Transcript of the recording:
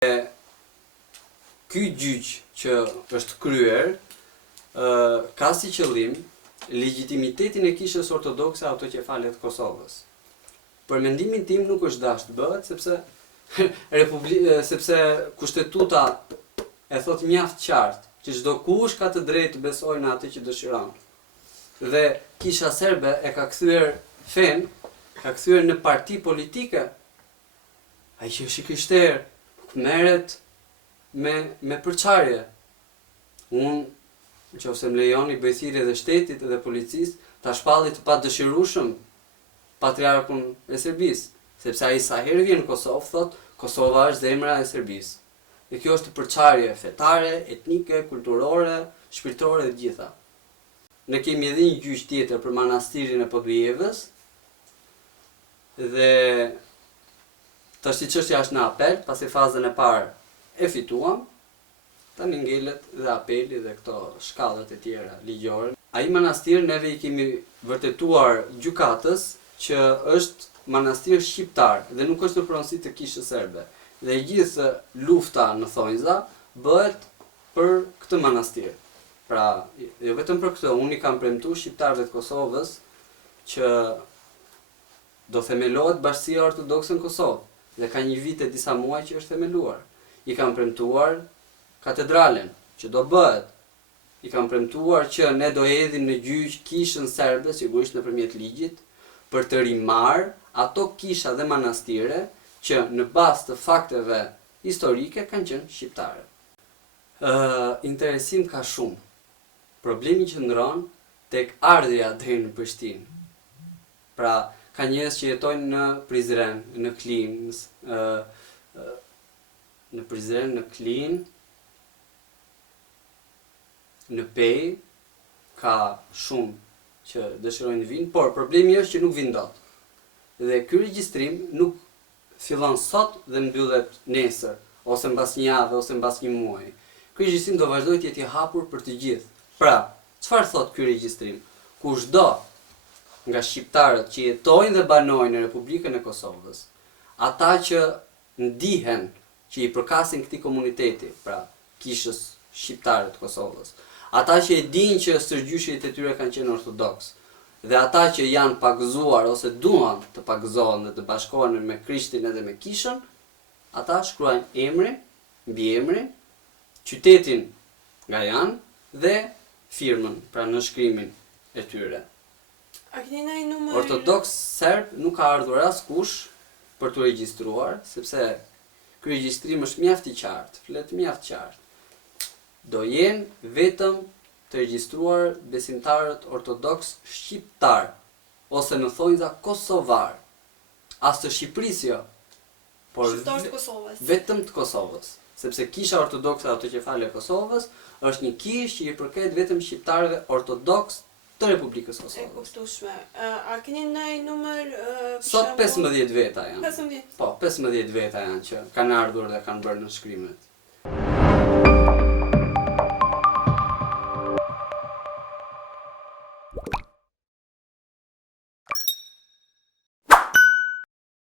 Ky gjyq që është kryer ka si qëllim legitimitetin e kishës ortodokse autoqefale të Kosovës. Për mendimin tim nuk është dash të bëhet sepse kushtetuta e thot mjaft qartë që çdo kush ka të drejtë të besojë në atë që dëshiron. Dhe kisha serbe e ka kthyer fen, ka kthyer në parti politike. Ai që është i krishterë nuk merret me përçarje. Unë, nëse më lejoni, bëj thirrje dhe shtetit dhe policisë ta shpallit të padëshirueshëm patriarkun e Serbisë, sepse ai sa herë vjen në Kosovë thot Kosova është zemra e Serbisë. Dhe kjo është përçarje fetare, etnike, kulturore, shpirtërore dhe gjitha. Ne kemi edhe një gjyq tjetër për manastirin e Podujevës dhe tash çështja është në apel, pasi fazën e parë e fituam, tani ngelet dhe apeli dhe këto shkallët e tjera ligjore. Ai manastir neve i kemi vërtetuar gjykatës që është manastir shqiptar dhe nuk është në pronësi të kishës serbe. Dhe gjithë lufta në thonjza bëhet për këtë manastir. Pra, jo vetëm për këtë, unë i kam premtuar shqiptarëve të Kosovës që do themelohet Bashkia Ortodokse në Kosovë. Dhe ka një vit e disa muaj që është themeluar. I kam premtuar katedralen që do bëhet. I kam premtuar që ne do hedhim në gjyq kishën serbe, sigurisht nëpërmjet ligjit, për të rimarr ato kisha dhe manastire që në bazë të fakteve historike kanë qenë shqiptare. Interesim ka shumë. Problemi qëndron tek ardhja deri në Prishtinë. Pra, ka njerëz që jetojnë në Prizren, në Klinë, në Prizren, në Klinë, në Pej, ka shumë që dëshirojnë të vinë, por problemi është që nuk vinë dot. Dhe ky regjistrim nuk fillon sot dhe mbyllet nesër, ose mbas një jave, ose mbas një muaji. Ky regjistrim do vazhdojë të jetë i hapur për të gjithë. Pra, çfarë thot ky regjistrim? Kushdo nga shqiptarët që jetojnë dhe banojnë në Republikën e Kosovës, ata që ndihen që i përkasin këtij komuniteti, pra kishës shqiptare të Kosovës, ata që e dinë që sërgjyshjet e tyre kanë qenë ortodoks, dhe ata që janë pagëzuar ose duan të pagëzohen dhe të bashkohen me Krishtin edhe me kishën, ata shkruajnë emrin, mbiemrin, qytetin nga janë dhe firmën, pra nënshkrimin e tyre. Ortodoks serb nuk ka ardhur askush për të regjistruar, sepse ky regjistrim është mjaft i qartë, flet mjaft qartë. Do jenë vetëm të regjistruar besimtarët ortodoks shqiptar, ose në thonjza kosovar. As të Shqipërisë jo, por vetëm të Kosovës. Sepse kisha ortodokse autoqefale e Kosovës është një kishë që i përket vetëm shqiptarëve ortodoks të Republikës Kosovës. E kuptueshme. A keni ndonjë numër Sot 15 veta janë. 15. Po, 15 veta janë që kanë ardhur dhe kanë bërë nënshkrimet.